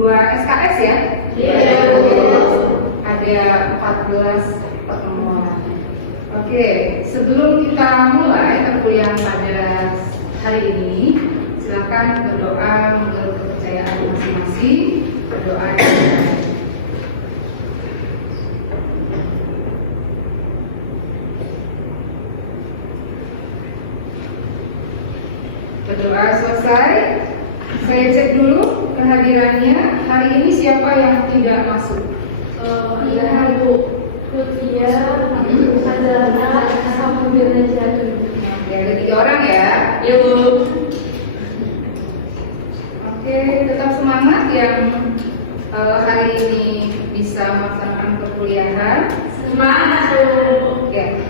2 SKS ya? Iya. Ada 14 pertemuan. Oke, sebelum kita mulai perkuliahan pada hari ini, silakan berdoa menurut kepercayaan masing-masing. Berdoa. Berdoa selesai. Saya cek dulu kehadirannya. Hari ini siapa yang tidak masuk? Iya, Bu. Kutia, Sadana, sama Birna Jatuh. Oke, ada 3 orang ya. Iya, Bu. Oke, tetap semangat yang hari ini bisa melaksanakan perkuliahan. Semangat, Bu. Oke.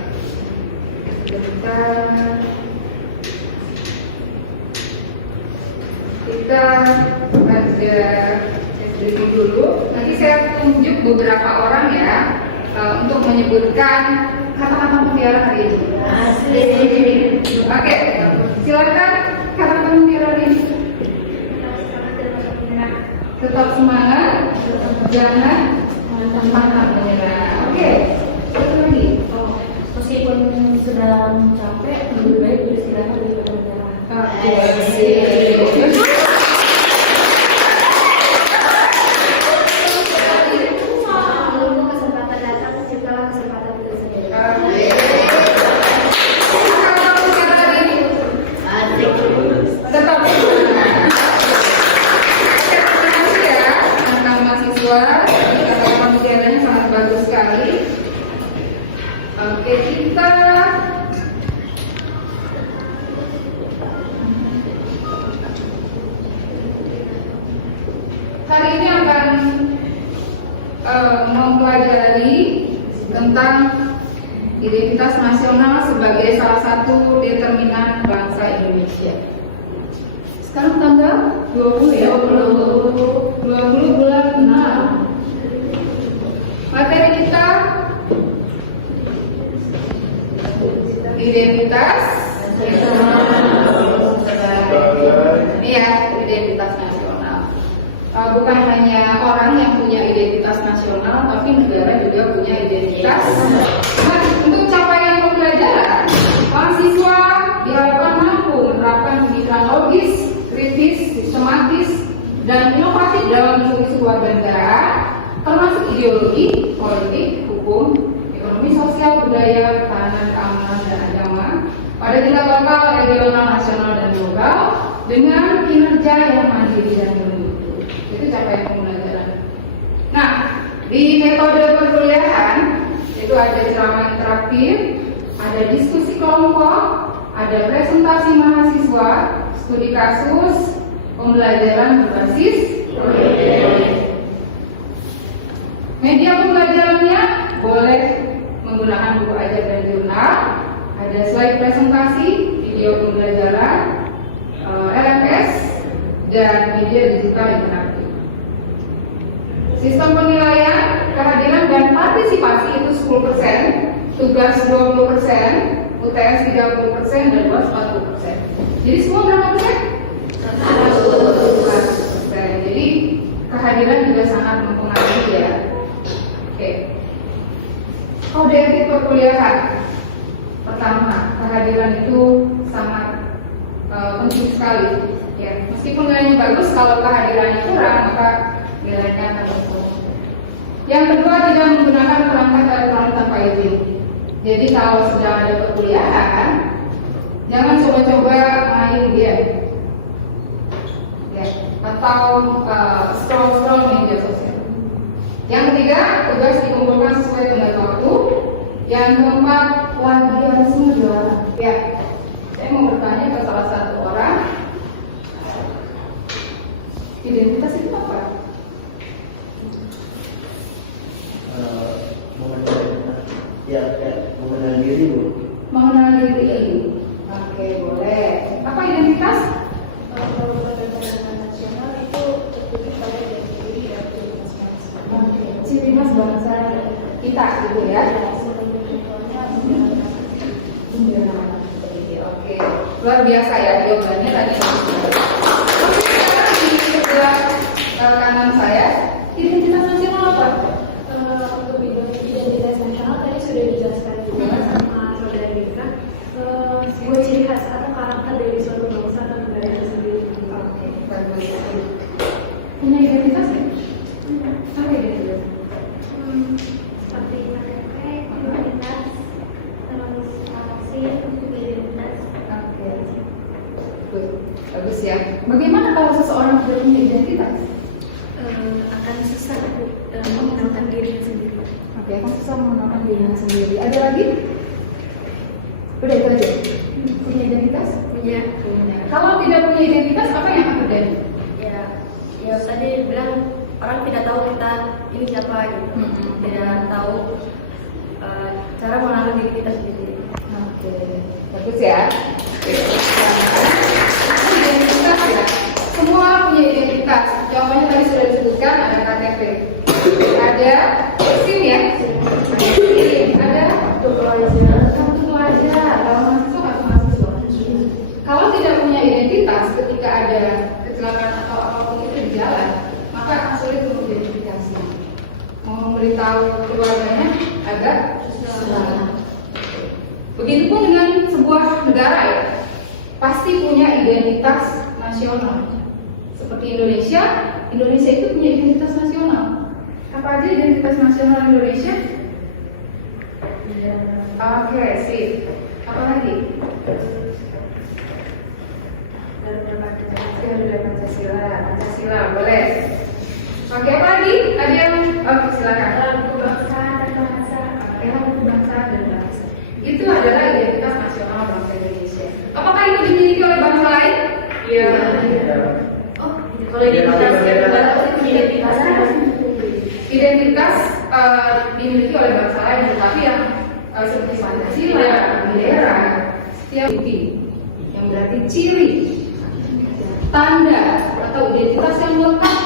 Kita ada review dulu. Nanti saya tunjuk beberapa orang ya untuk menyebutkan kata-kata mutiara hari ini. Asik. Oke, silakan kata-kata mutiara hari ini. Tetap semangat, jangan pantang menyerah. Oke, satu lagi. Meskipun sudah capek, lebih baik beristirahat daripada menyerah. Kesempatan datang, ciptalah kesempatan itu sendiri. Tetap tentang mahasiswa, kata-kata mutiaranya sangat bagus sekali. Oke, kita hari ini akan mempelajari tentang identitas nasional sebagai salah satu determinan bangsa Indonesia. Sekarang tanggal 20 ya? 20 bulan 6. Materi kita identitas nasional. Iya, identitas nasional. Bukan hanya orang yang punya identitas nasional, tapi negara juga punya identitas. Nah, untuk capaian pembelajaran, mahasiswa diharapkan mampu menerapkan pemikiran logis, kritis, sistematis, dan inovatif dalam isu-isu kewarganegaraan, termasuk ideologi, politik, hukum, ekonomi, sosial, budaya, pertahanan, keamanan, dan agama pada tingkat lokal, regional, nasional, dan global dengan kinerja yang mandiri dan bermutu. Itu capaian pembelajaran. Nah, di metode perkuliahan itu ada ceramah interaktif, ada diskusi kelompok, ada presentasi mahasiswa, studi kasus, pembelajaran berbasis proyek. Media pembelajarannya boleh menggunakan buku ajar dan jurnal, ada slide presentasi, video pembelajaran, LMS, dan media digital interaktif. Sistem penilaian, kehadiran dan partisipasi itu 10%, tugas 20%, UTS 30%, dan UAS 40%. Jadi semua berapa persen? 100%. Jadi kehadiran juga sangat mempengaruhi ya. Oke. Kode etik perkuliahan. Pertama, kehadiran itu sangat penting sekali. Ya, meskipun nilainya bagus, kalau kehadirannya kurang maka nilainya akan turun. Yang kedua, tidak menggunakan perangkat elektronik tanpa izin. Jadi kalau sedang ada perkuliahan, jangan coba-coba main game, ya, atau scroll media sosial. Yang ketiga, tugas dikumpulkan sesuai tenggat waktu. Yang keempat, plagiarisme juara. Ya, saya mau bertanya ke salah satu orang, identitas itu apa? Mengenal diri, Bu. Mengenal diri. Oke, boleh. Apa identitas? Kalau berdasarkan nasional itu tertulis pada diri dan ciri khas bangsa. Oke, ciri khas bangsa kita gitu ya. Oke, luar biasa ya jawabannya tadi. Oke, sekarang di sebelah kanan saya, identitas nasional apa? Untuk identitas nasional tadi sudah dijelaskan juga sama saudara Rika. Sebuah ciri khas atau karakter dari suatu bangsa atau negara itu sendiri. Oke, bagus. Punya identitas ya? Apa identitas? Seperti KTP, identitas, terus vaksin untuk identitas. Oke. Bagus ya. Bagaimana kalau seseorang tidak punya identitas? Akan susah mengenalkan dirinya sendiri. Oke, akan susah mengenalkan dirinya sendiri. Ada lagi? Udah itu aja. Punya identitas? Punya. Kalau tidak punya identitas, apa yang akan terjadi? Ya tadi bilang orang tidak tahu kita ini siapa gitu. Tidak tahu cara mengenalkan diri kita sendiri. Oke, bagus ya. Oke. Identitas ya. Semua orang punya identitas. Contohnya tadi sudah disebutkan ada KTP, ada SIM ya, ada kartu pelajar, kalau mahasiswa atau mahasiswa. Kalau tidak punya identitas, ketika ada kecelakaan atau apapun itu di jalan, maka akan sulit untuk identifikasi. Mau memberitahu keluarganya agak susah. Begitupun dengan sebuah negara ya, pasti punya identitas nasional. Seperti Indonesia itu punya identitas nasional. Apa aja identitas nasional Indonesia? Oke, sip. Apa lagi? Garuda Pancasila, boleh. Oke, apa lagi? Ada yang? Oke, silakan. Lagu bangsa dan bahasa. Itu adalah identitas nasional bangsa Indonesia. Apakah itu dimiliki oleh bangsa lain? Iya. Kalau identitas dimiliki oleh bangsa lain, tetapi yang seperti Pancasila, bendera, setiap bukti yang berarti ciri, tanda atau identitas yang melekat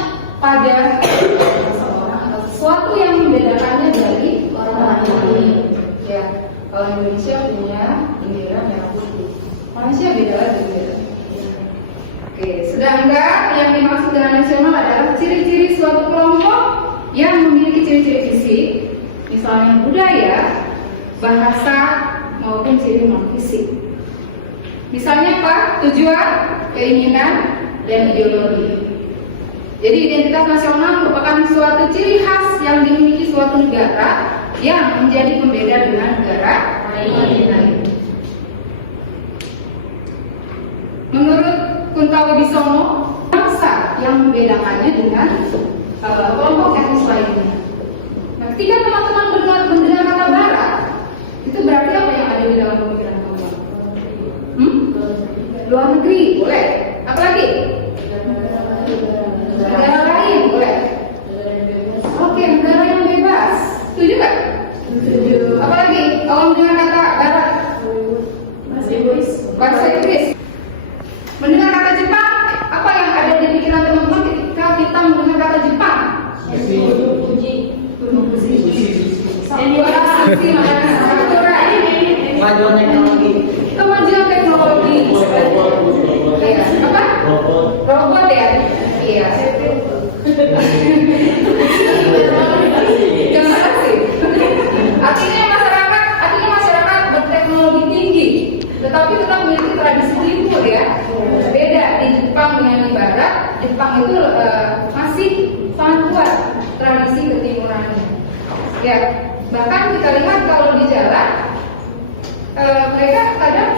pada seseorang atau sesuatu yang membedakannya dari orang lain. Ya, kalau Indonesia punya bendera merah putih, Malaysia beda lagi bendera. Oke, sedangkan yang dimaksud dengan nasional adalah ciri-ciri suatu kelompok yang memiliki ciri-ciri fisik, misalnya budaya, bahasa, maupun ciri non-fisik. Misalnya apa? Tujuan, keinginan, dan ideologi. Jadi identitas nasional merupakan suatu ciri khas yang dimiliki suatu negara yang menjadi pembeda dengan negara lain. Menurut Kuntawibisono, bangsa yang membedakannya dengan kelompok etnis lainnya. Nah, ketika teman-teman mendengar bendera kata Barat, itu berarti apa yang ada di dalam pemikiran teman-teman? Luar negeri, boleh. Apa lagi? Negara lain, boleh. Oke, negara yang bebas. Setuju nggak? Setuju. Apa lagi? Kalau mendengar kata Barat? Bahasa Inggris. Mendengar kata Jepang, apa yang ada di pikiran teman-teman ketika kita mendengar kata Jepang? Kemajuan teknologi. Apa? Robot ya? Iya. Terima kasih. Artinya masyarakat berteknologi tinggi, tetapi tetap memiliki tradisi timur ya. Beda di Jepang dengan di Barat. Jepang itu masih sangat kuat tradisi ketimurannya. Ya, bahkan kita lihat kalau di jalan mereka kadang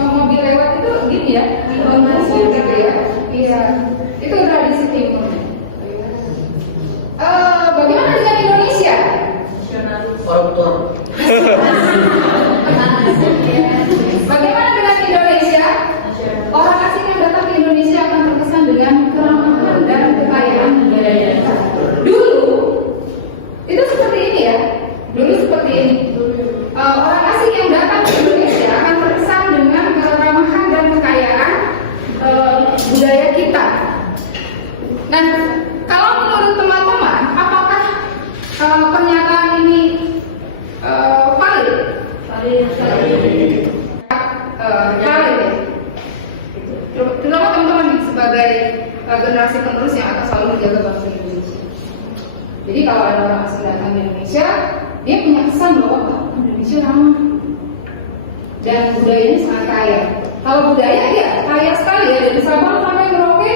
mobil lewat itu gini ya, gitu ya. Iya, itu tradisi timur. Bagaimana dengan Indonesia? Koruptor. Bagaimana dengan Indonesia? Orang asing yang datang ke Indonesia akan terkesan dengan keramahan dan kekayaan budaya. Dulu itu seperti ini ya. Dulu seperti ini. Orang asing yang datang ke Indonesia akan terkesan dengan keramahan dan kekayaan budaya kita. Nah, kalau menurut teman-teman, apakah pernyataan ini valid? Indonesia. Jadi kalau ada orang asing datang ke Indonesia, dia punya kesan bahwa Indonesia ramah dan budayanya sangat kaya. Kalau budaya ya kaya sekali ya, dari Sabang sampai Merauke,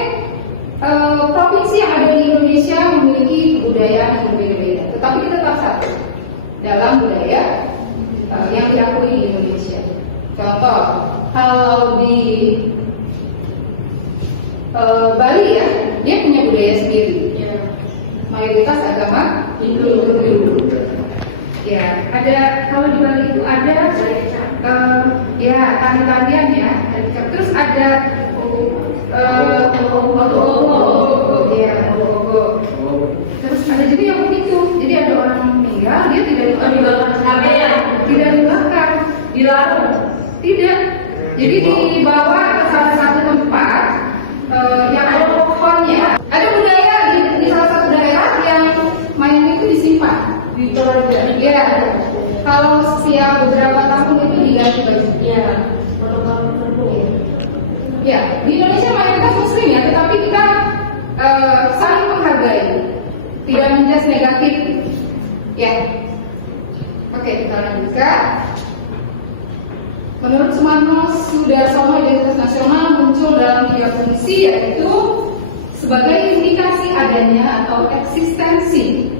provinsi yang ada di Indonesia memiliki kebudayaan yang berbeda-beda. Tetapi kita tetap satu dalam budaya yang diakui di Indonesia. Contoh, kalau di Bali ya, dia punya budaya sendiri. Mayoritas agama Hindu. Ya, ada kalau di Bali itu ada ya tari-tarian ya, terus ada terus ada juga yang begitu. Jadi ada orang meninggal, dia tidak dibakar, dilarang, tidak. Jadi dibawa ke salah satu tempat yang ada pohonnya. Ada budaya di salah satu daerah yang mayat itu disimpan. Ya, kalau setiap beberapa tahun itu diganti baju. Ya, di Indonesia mayoritas Muslim ya, tetapi kita saling menghargai, tidak menjudge negatif. Ya, oke, kita lanjutkan. Menurut Sumarno Sudarsono, identitas nasional muncul dalam 3 fungsi, yaitu sebagai indikasi adanya atau eksistensi.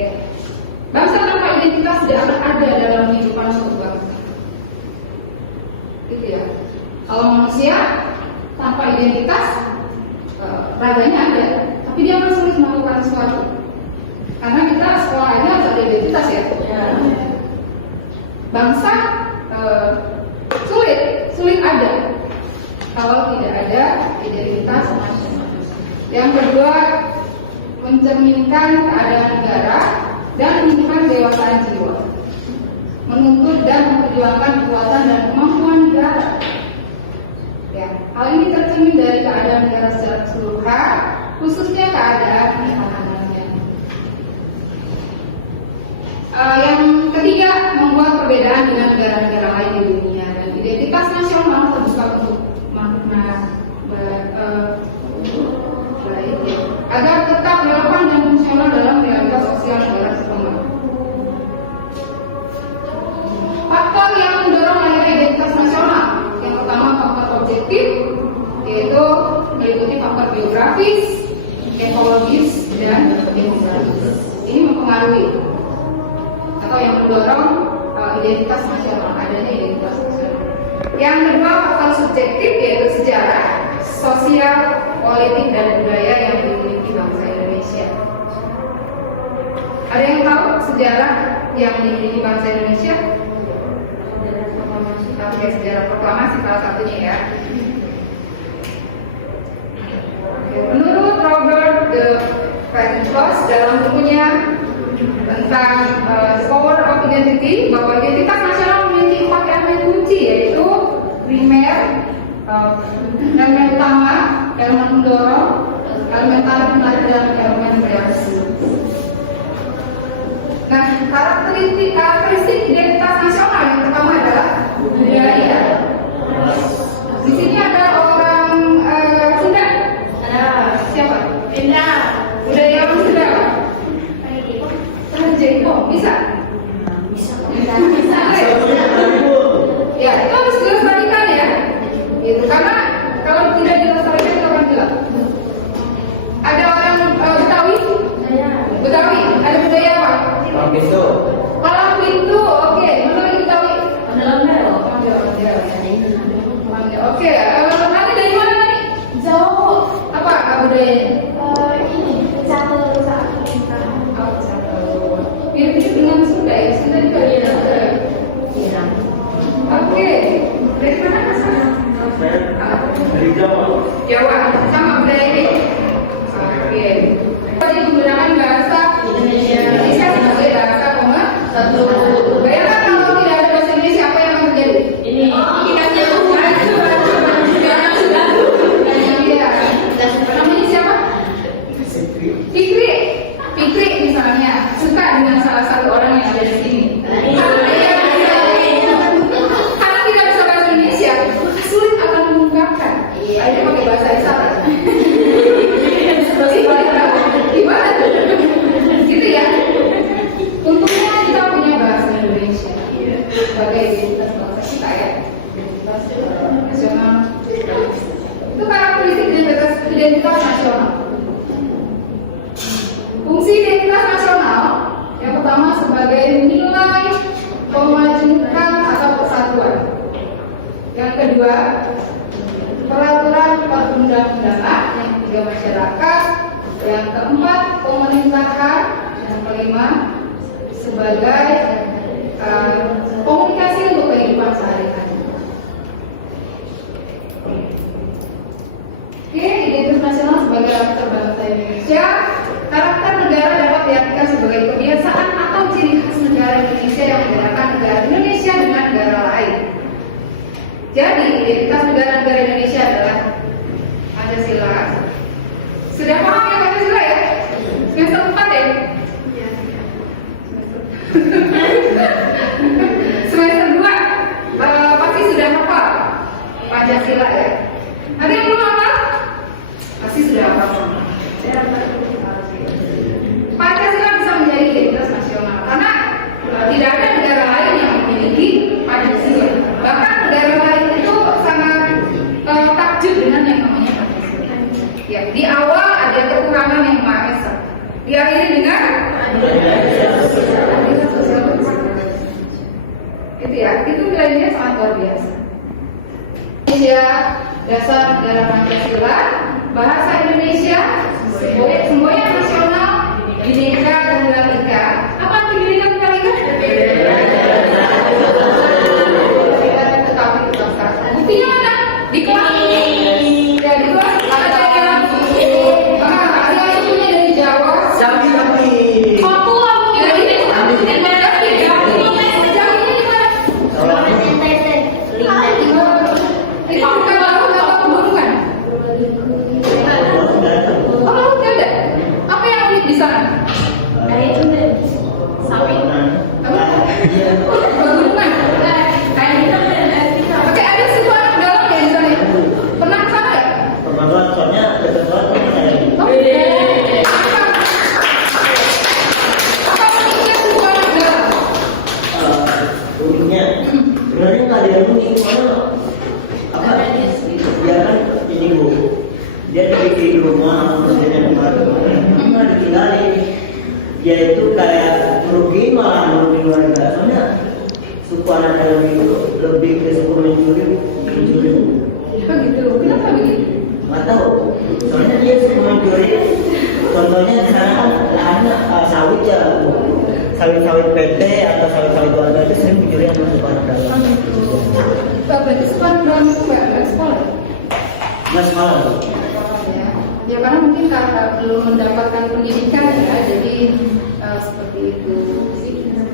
Ya. Bangsa tanpa identitas tidak akan ada dalam kehidupan suatu bangsa. Gitu ya. Kalau manusia tanpa identitas, raganya ada, tapi dia akan sulit melakukan sesuatu. Karena kita sekolah aja harus ada identitas ya. Bangsa sulit ada kalau tidak ada identitas nasional. Yang kedua, mencerminkan keadaan negara dan menunjukkan kedewasaan jiwa, menuntut dan memperjuangkan kekuatan dan kemampuan negara. Ya, hal ini tercermin dari keadaan negara secara keseluruhan, khususnya keadaan pertahanannya. Yang ketiga, membuat perbedaan dengan negara-negara lain di dunia, dan identitas nasional terbuka untuk makna baik ya, agar tetap relevan dan fungsional dalam realitas sosial negara berkembang. Faktor yang mendorong lahirnya identitas nasional, yang pertama faktor objektif, yaitu meliputi faktor geografis, ekologis, dan demografis. Ini mempengaruhi atau yang mendorong identitas nasional, adanya identitas nasional. Yang kedua, faktor subjektif, yaitu sejarah, sosial, politik, dan budaya yang dimiliki bangsa Indonesia. Ada yang tahu sejarah yang dimiliki bangsa Indonesia? Oke, sejarah proklamasi salah satunya ya. Menurut Robert de Ventos dalam bukunya tentang Power of Identity, bahwa identitas nasional memiliki 4 elemen kunci, yaitu primer, elemen utama, elemen pendorong, elemen tarik menarik, dan elemen reaksi. Nah, karakteristik identitas nasional yang pertama adalah budaya. Di sini ada orang Sunda. Ada siapa? Sunda. Budaya orang Sunda. Jengkol, bisa? Bisa. Ya, itu harus dilestarikan ya. Gitu, karena kalau tidak dilestarikan itu akan hilang. Ada orang Betawi? Betawi, ada budaya apa? Palang pintu. Palang pintu, oke. Mana lagi Betawi? Oke, nanti dari mana nih? Jauh. Apa budayanya? Ini catur saat Mirip-mirip dengan Sunda ya, Sunda juga ya. Oke, dari mana ke sana? Dari Jawa. Jawa, sama budaya ini. Oke. Tadi menggunakan bahasa Indonesia sebagai bahasa pemersatu. Bayangkan kalau tidak ada bahasa Indonesia, apa yang akan terjadi? Ini kita nyambung. Namanya siapa? Fikri misalnya suka dengan salah satu orang yang ada di sini. Karena tidak bisa bahasa Indonesia, maka sulit akan mengungkapkan. Akhirnya pakai bahasa isyarat. Seperti sebagai nilai pemajukan atau persatuan. Yang kedua, peraturan perundang-undangan. Yang ketiga, masyarakat. Yang keempat, pemerintahan. Yang kelima, sebagai komunikasi untuk kehidupan sehari-hari. Oke, identitas nasional sebagai karakter bangsa Indonesia. Karakter negara dapat diartikan sebagai kebiasaan atau ciri khas negara Indonesia yang membedakan negara Indonesia dengan negara lain. Jadi, identitas negara Indonesia adalah Pancasila. Sudah paham ya Pancasila ya? Semester 4 ya? Semester 2 pasti sudah hafal Pancasila ya. Ada yang belum hafal? Pasti sudah hafal. Pancasila bisa menjadi identitas nasional karena tidak ada negara lain yang memiliki Pancasila. Bahkan negara lain itu sangat takjub dengan yang namanya Pancasila. Ya, di awal ada kekurangan yang Maha Esa. Diakhiri dengan itu ya, itu nilainya sangat luar biasa. Indonesia, dasar negara Pancasila, bahasa Indonesia, semboyan nasional, Bhinneka Tunggal Ika. Apa arti Bhinneka Tunggal Ika? Tetapi tetap satu. Buktinya mana? Di kelas ini. Ya, di kelas ada yang ada sukunya dari Jawa. Sapi. Papua, dari itu bukan laut atau pegunungan? Oh, laut nggak ada. Apa yang unik di sana? Pegunungan. Oke, ada suku anak dalam ya di sana. Pernah ke sana nggak? Pembangunan soalnya dekat banget sama saya. Apa uniknya suku anak dalam? Uniknya sebenarnya nggak ada yang unik, mana apa? Dia kan ini bu, dia bikin rumah, maksudnya nggak ditinggalin. Dia itu kayak merugi malah merugi warga. Soalnya suku anak dalam itu lebih ke suku mencuri. Oh gitu. Kenapa begitu? Nggak tahu. Soalnya dia suku mencuri. Contohnya di sana kan lahannya sawit ya, sawit-sawit PT atau sawit-sawit warga itu sering mencuri sama suku anak dalam. Berarti suku anak dalam itu nggak sekolah? Nggak sekolah. Ya karena mungkin kakak belum mendapatkan pendidikan ya, jadi seperti itu.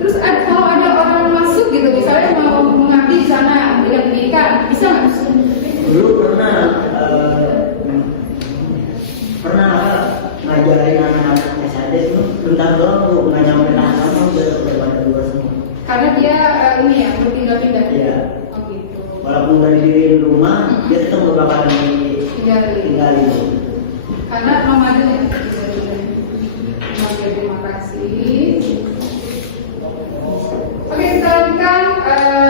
Terus kalau ada orang masuk gitu, misalnya mau mengabdi di sana, bidang pendidikan, bisa nggak? Dulu pernah ngajarin anak-anak SD itu bentar doang tuh, nggak nyampe lama udah pada luar semua. Karena dia ini ya berpindah-pindah. Iya. Oh gitu. Walaupun nggak didiriin rumah, dia tetap beberapa kali tinggalin. Karena Ramadan ya. Oke, terima kasih. Oke, kita lanjutkan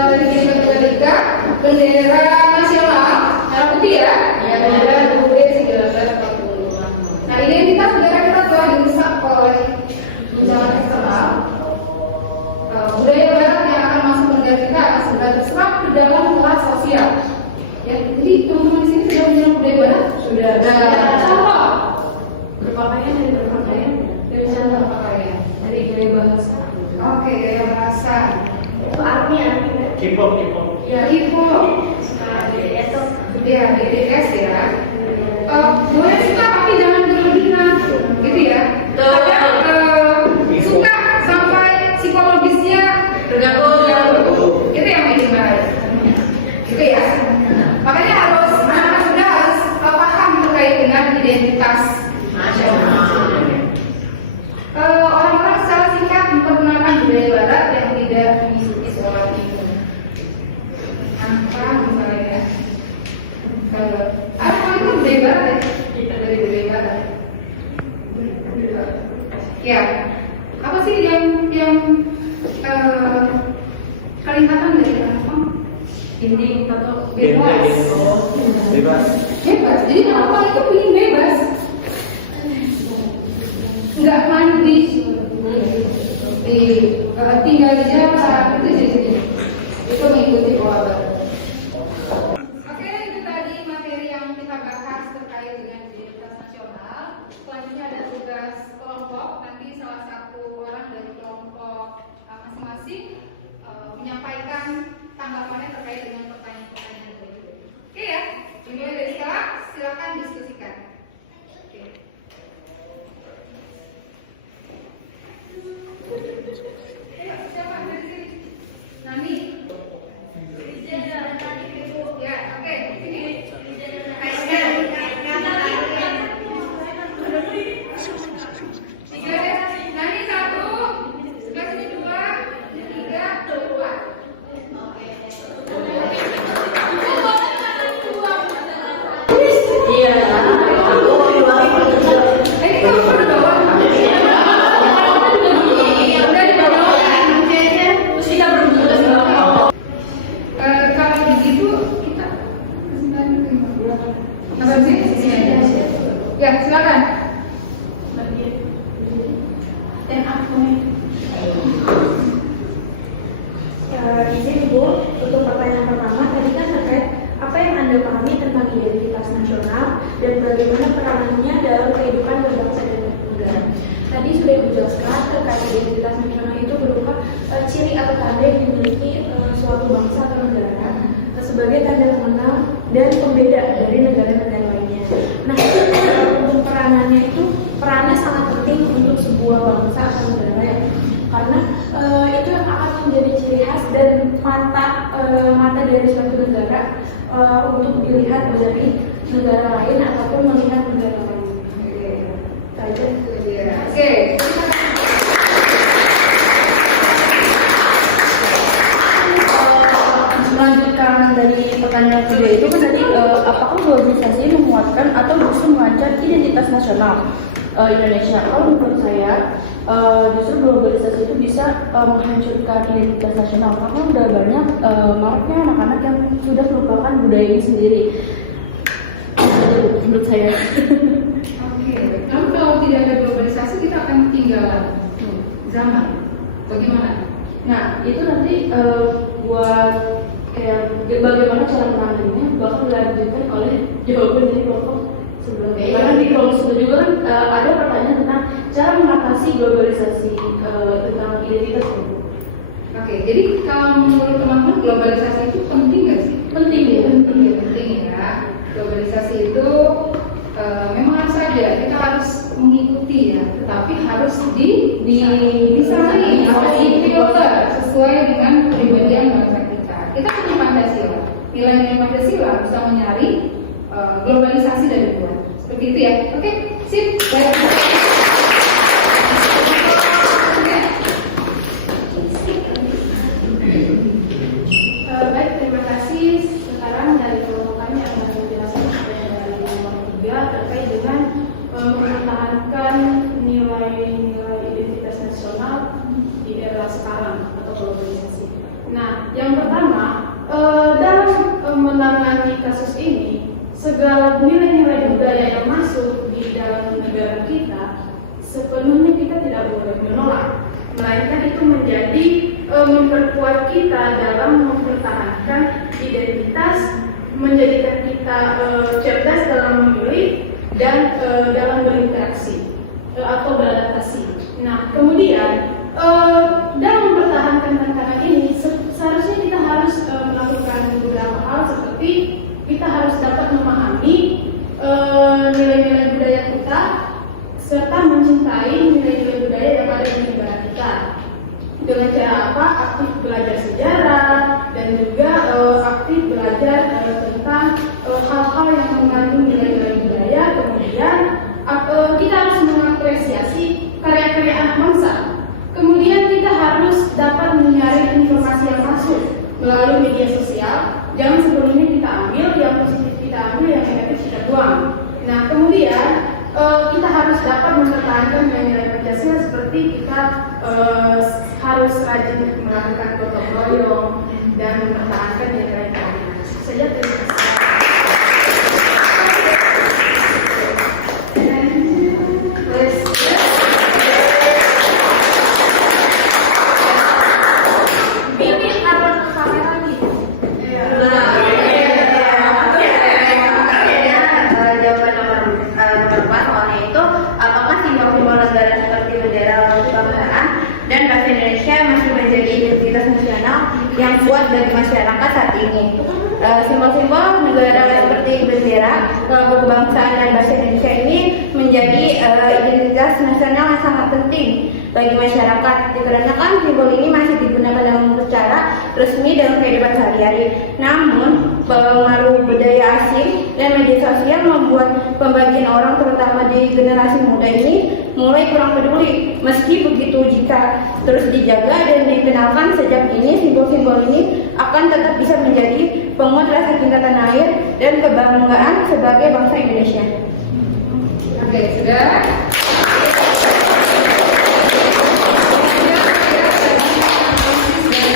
dari Bhinneka bendera nasional merah putih ya. Bendera UUD 1945. Nah, identitas negara kita telah dirusak oleh guncangan eksternal. Budaya barat yang akan masuk ke negara kita akan segera terserap ke dalam kelas sosial. Ya, jadi teman-teman di sini sudah punya budaya barat? Sudah ada. Contoh berpakaian dari contoh pakaian dari gaya bahasa. Oke, gaya bahasa. Itu army K-pop. Ya, K-pop. Ya, BTS ya. Boleh suka tapi jangan berlebihan, gitu ya. Kadang suka sampai psikologisnya terganggu. Itu yang bikin bahaya. Gitu ya. Makanya anak-anak muda harus paham terkait dengan identitas nasional. Orang-orang secara singkat memperkenalkan budaya barat yang tidak mengikuti sekolah itu. Apa misalnya ya? Apa itu budaya barat ya? Dari budaya barat. Ya, apa sih yang kelihatan dari apa? Dinding atau bebas. Bebas. Jadi apa itu pilih bebas? Nggak mandi. tinggal aja itu di sini. Itu mengikuti pola baru. Oke, itu tadi materi yang kita bahas terkait dengan identitas nasional. Selanjutnya ada tugas kelompok. Nanti salah satu orang dari kelompok masing-masing menyampaikan tanggapannya terkait dengan pertanyaan-pertanyaan berikut. Oke ya, dimulai dari sekarang. Silakan diskusikan. Oke. Ayo, siapa dari sini? Nani. Ya, oke. Ini. Nani 1, sebelah sini 2, 3, 4. Kalau begitu kita apa sih? Ya, silakan. Dan aku izin Bu, untuk pertanyaan pertama tadi kan terkait apa yang Anda pahami tentang identitas nasional dan bagaimana peranannya dalam kehidupan berbangsa dan bernegara. Tadi sudah dijelaskan terkait identitas nasional itu berupa ciri atau tanda yang dimiliki suatu bangsa atau negara sebagai tanda pengenal dan pembeda dari negara-negara lainnya. Nah, untuk peranannya itu perannya sangat penting untuk sebuah bangsa atau negara ya, karena itu yang akan menjadi ciri khas dan mata dari suatu negara untuk dilihat dari negara lain ataupun melihat negara lain. Oke. Melanjutkan dari pertanyaan kedua itu kan tadi apakah globalisasi menguatkan atau justru mengancam identitas nasional Indonesia? Kalau menurut saya justru globalisasi itu bisa menghancurkan identitas nasional karena udah banyak maraknya anak-anak yang sudah melupakan budayanya sendiri. Menurut saya. Oke. Lalu kalau tidak ada globalisasi kita akan ketinggalan zaman. Bagaimana? Nah, itu nanti buat kayak bagaimana cara menanganinya bakal dilanjutkan oleh jawaban dari kelompok sebelumnya. Karena di kelompok sebelumnya juga kan ada pertanyaan tentang cara mengatasi globalisasi tentang identitas itu. Oke, jadi kalau menurut teman-teman globalisasi itu penting nggak sih? Penting ya. Penting ya. Globalisasi itu memang harus ada, kita harus mengikuti ya, tetapi harus disaring atau difilter sesuai dengan kepribadian bangsa kita. Kita punya Pancasila, nilai-nilai Pancasila bisa menyaring globalisasi dari luar. Seperti itu ya. Oke, sip. Baik. Baik, terima kasih. Sekarang dari kelompok kami akan menjelaskan dari nomor 3 terkait dengan mempertahankan nilai-nilai identitas nasional di era sekarang atau globalisasi. Nah, yang pertama dalam menangani kasus ini, segala nilai-nilai budaya yang masuk di dalam negara kita sepenuhnya kita tidak boleh menolak, melainkan itu menjadi memperkuat kita dalam mempertahankan identitas, menjadikan kita cerdas dalam memilih dan dalam berinteraksi atau beradaptasi. Nah, kemudian dalam mempertahankan tantangan ini seharusnya kita harus melakukan beberapa hal, seperti kita harus dapat memahami nilai-nilai budaya kita serta mencintai nilai-nilai budaya yang ada di negara kita. Dengan cara apa? Aktif belajar sejarah dan juga aktif belajar tentang hal-hal yang mengandung nilai-nilai budaya. Kemudian kita harus mengapresiasi karya-karya anak bangsa. Kemudian kita harus dapat menyaring informasi yang masuk melalui media sosial. Jangan sepenuhnya kita ambil yang positif, kita ambil yang negatif kita buang. Nah, kemudian kita harus dapat mempertahankan nilai-nilai Pancasila, seperti kita harus rajin melakukan gotong royong dan mempertahankan nilai-nilai keadilan. Saja terima kasih. dan bahasa Indonesia masih menjadi identitas nasional yang kuat dari masyarakat saat ini. Simbol-simbol negara seperti bendera, logo kebangsaan dan bahasa Indonesia ini menjadi identitas nasional yang sangat penting bagi masyarakat, dikarenakan simbol ini masih digunakan dalam secara resmi dalam kehidupan sehari-hari. Namun, pengaruh budaya asing dan media sosial membuat pembagian orang, terutama di generasi muda ini, mulai kurang peduli. Meski begitu, jika terus dijaga dan dikenalkan sejak ini, simbol-simbol ini akan tetap bisa menjadi penguat rasa cinta tanah air dan kebanggaan sebagai bangsa Indonesia. Oke, sudah.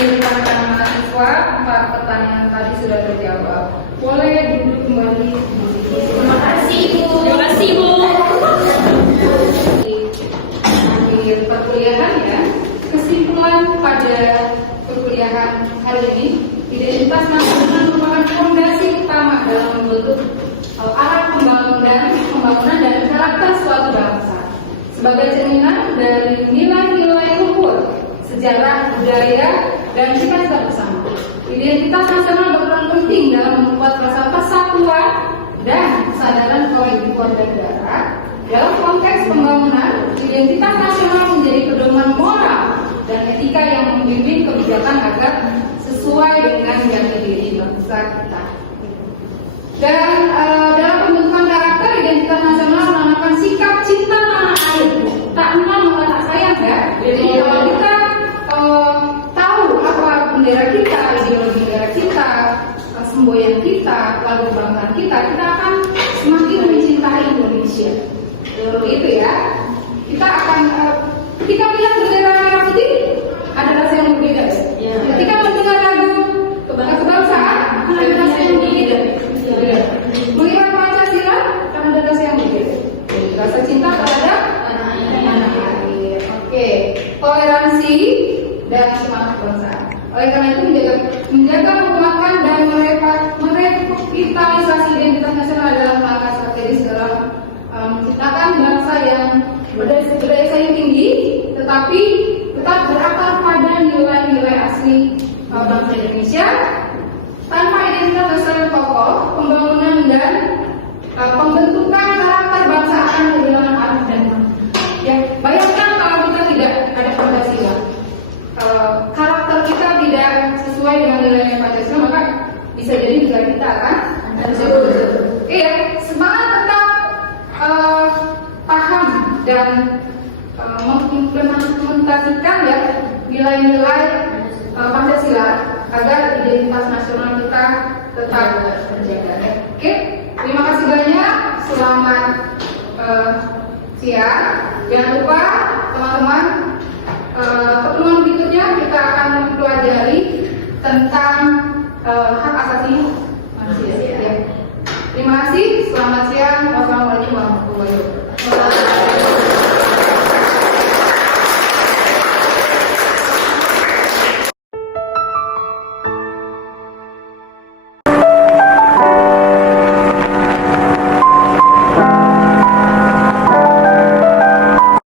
Dari rekan mahasiswa, 4 pertanyaan tadi sudah terjawab. Boleh duduk kembali. Terima kasih, Ibu. Terima kasih, Bu. Akhir perkuliahan ya. Kesimpulan pada perkuliahan hari ini, identitas nasional merupakan fondasi utama dalam membentuk arah pembangunan dan karakter suatu bangsa. Sebagai cerminan dari nilai-nilai luhur, sejarah, budaya, dan cita-cita bersama. Identitas nasional berperan penting dalam membuat rasa persatuan dan kesadaran kehidupan negara. Dalam konteks pembangunan, identitas nasional menjadi pedoman moral dan etika yang membimbing kebijakan agar sesuai dengan jati diri bangsa kita. Dan dalam pembentukan karakter, identitas nasional menanamkan sikap cinta tanah air. Tak kenal maka tak sayang ya. Jadi kalau kita tahu apa bendera kita, ideologi negara kita, semboyan kita, lagu kebangsaan kita akan semakin mencintai Indonesia. Itu ya. Kita akan kita lihat bendera merah putih ada rasa yang berbeda. Ya. Ketika mendengar lagu kebangsaan ada rasa yang berbeda. Melihat Pancasila akan ada rasa yang berbeda. Rasa cinta terhadap tanah air. Oke, toleransi dan semangat bangsa. Oleh karena itu menjaga menguatkan dan merevitalisasi identitas nasional adalah langkah strategis dalam menciptakan bangsa yang berdaya saing tinggi, tetapi tetap berakar pada nilai-nilai asli bangsa Indonesia. Tanpa identitas nasional kokoh, pembangunan dan pembentukan karakter bangsa akan kehilangan arah dan makna. Ya, bayangkan kalau kita tidak ada Pancasila, karakter kita tidak sesuai dengan nilai Pancasila, maka bisa jadi negara kita akan hancur. Iya, semangat tetap paham dan mengimplementasikan ya nilai-nilai Pancasila agar identitas nasional kita tetap terjaga. Oke, terima kasih banyak. Selamat siang. Jangan lupa teman-teman, pertemuan berikutnya kita akan mempelajari tentang